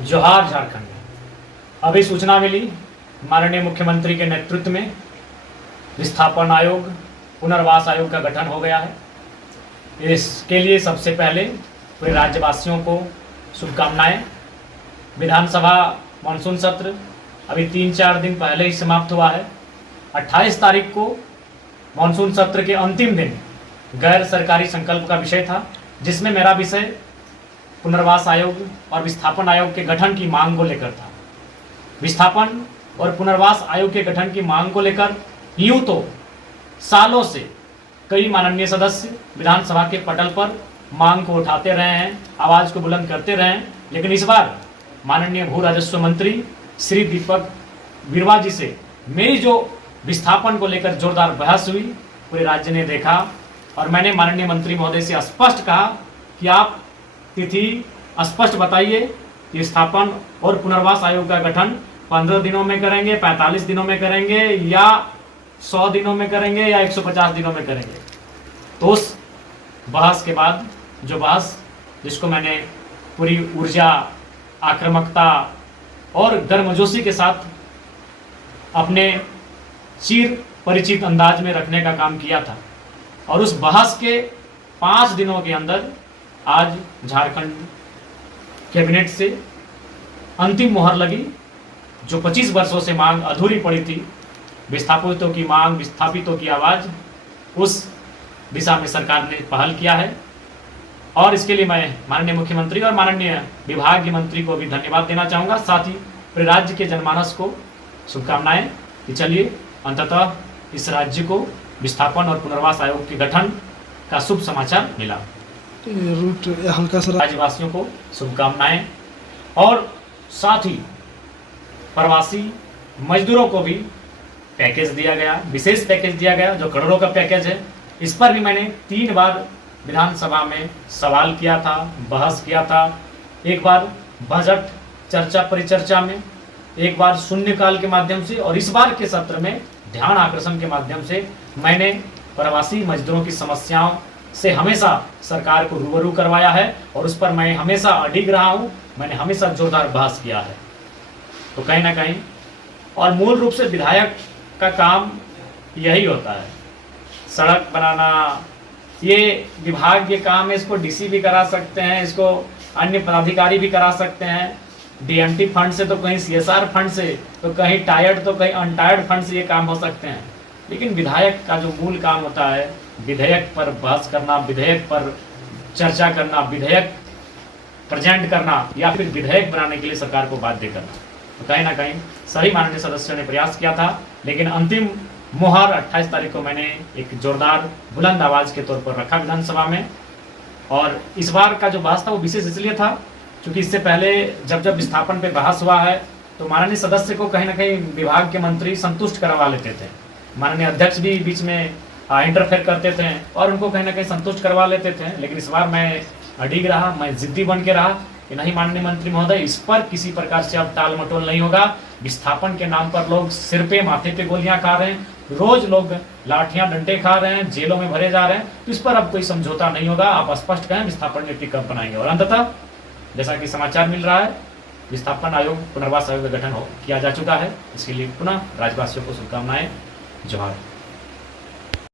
जोहार झारखंड। अभी सूचना मिली माननीय मुख्यमंत्री के नेतृत्व में विस्थापन आयोग, पुनर्वास आयोग का गठन हो गया है। इसके लिए सबसे पहले पूरे राज्यवासियों को शुभकामनाएं। विधानसभा मानसून सत्र अभी 3-4 दिन पहले ही समाप्त हुआ है। 28 तारीख को मानसून सत्र के अंतिम दिन गैर सरकारी संकल्प का विषय था, जिसमें मेरा विषय पुनर्वास आयोग और विस्थापन आयोग के गठन की मांग को लेकर था। विस्थापन और पुनर्वास आयोग के गठन की मांग को लेकर यूं तो सालों से कई माननीय सदस्य विधानसभा के पटल पर मांग को उठाते रहे हैं, आवाज को बुलंद करते रहे हैं, लेकिन इस बार माननीय भू राजस्व मंत्री श्री दीपक बिरुवा जी से मेरी जो विस्थापन को लेकर जोरदार बहस हुई, पूरे राज्य ने देखा और मैंने माननीय मंत्री महोदय से स्पष्ट कहा कि आप तिथि स्पष्ट बताइए कि विस्थापन और पुनर्वास आयोग का गठन 15 दिनों में करेंगे, 45 दिनों में करेंगे या 100 दिनों में करेंगे या 150 दिनों में करेंगे। तो उस बहस के बाद जो बहस जिसको मैंने पूरी ऊर्जा, आक्रामकता और गर्मजोशी के साथ अपने चिर परिचित अंदाज में रखने का काम किया था, और उस बहस के 5 दिनों के अंदर आज झारखंड कैबिनेट से अंतिम मुहर लगी। जो 25 वर्षों से मांग अधूरी पड़ी थी, विस्थापितों की मांग, विस्थापितों की आवाज़, उस दिशा में सरकार ने पहल किया है। और इसके लिए मैं माननीय मुख्यमंत्री और माननीय विभागीय मंत्री को भी धन्यवाद देना चाहूँगा, साथ ही पूरे राज्य के जनमानस को शुभकामनाएं कि चलिए अंततः इस राज्य को विस्थापन और पुनर्वास आयोग के गठन का शुभ समाचार मिला। रूट हल्का सा राज्यवासियों को शुभकामनाएं, और साथ ही प्रवासी मजदूरों को भी पैकेज दिया गया, विशेष पैकेज दिया गया जो करोड़ों का पैकेज है। इस पर भी मैंने 3 बार विधानसभा में सवाल किया था, बहस किया था। एक बार बजट चर्चा परिचर्चा में, एक बार शून्यकाल के माध्यम से, और इस बार के सत्र में ध्यान आकर्षण के माध्यम से मैंने प्रवासी मजदूरों की समस्याओं से हमेशा सरकार को रूबरू करवाया है और उस पर मैं हमेशा अडिग रहा हूं। मैंने हमेशा जोरदार बहस किया है। तो कहीं ना कहीं, और मूल रूप से विधायक का काम यही होता है, सड़क बनाना। ये विभाग ये काम है, इसको डीसी भी करा सकते हैं, इसको अन्य पदाधिकारी भी करा सकते हैं। डीएमटी फंड से तो कहीं सीएसआर फंड से, तो कहीं टायर्ड, तो कहीं अनटायर्ड फंड से ये काम हो सकते हैं। लेकिन विधायक का जो मूल काम होता है, विधेयक पर बहस करना, विधेयक पर चर्चा करना, विधेयक प्रेजेंट करना या फिर विधेयक बनाने के लिए सरकार को बाध्य करना। तो कहीं ना कहीं सभी माननीय सदस्यों ने प्रयास किया था, लेकिन अंतिम मुहर 28 तारीख को मैंने एक जोरदार बुलंद आवाज के तौर पर रखा विधानसभा में। और इस बार का जो बहस था वो विशेष इसलिए था क्योंकि इससे पहले जब विस्थापन पे बहस हुआ है तो माननीय सदस्य को कहीं ना कहीं विभाग के मंत्री संतुष्ट करवा लेते थे, माननीय अध्यक्ष भी बीच में इंटरफेयर करते थे और उनको कहीं ना कहीं संतुष्ट करवा लेते थे। लेकिन इस बार मैं अडिग रहा, मैं जिद्दी बन के रहा कि नहीं माननीय मंत्री महोदय, इस पर किसी प्रकार से अब टाल मटोल नहीं होगा। विस्थापन के नाम पर लोग सिर पे माथे पे गोलियां खा रहे हैं, रोज लोग लाठियां डंडे खा रहे हैं, जेलों में भरे जा रहे हैं, तो इस पर अब कोई समझौता नहीं होगा। आप स्पष्ट कहें विस्थापन नीति कब बनाएंगे। और अंततः जैसा कि समाचार मिल रहा है, विस्थापन आयोग, पुनर्वास आयोग का गठन किया जा चुका है। इसके लिए पुनः राज्यवासियों को शुभकामनाएं। जोहार।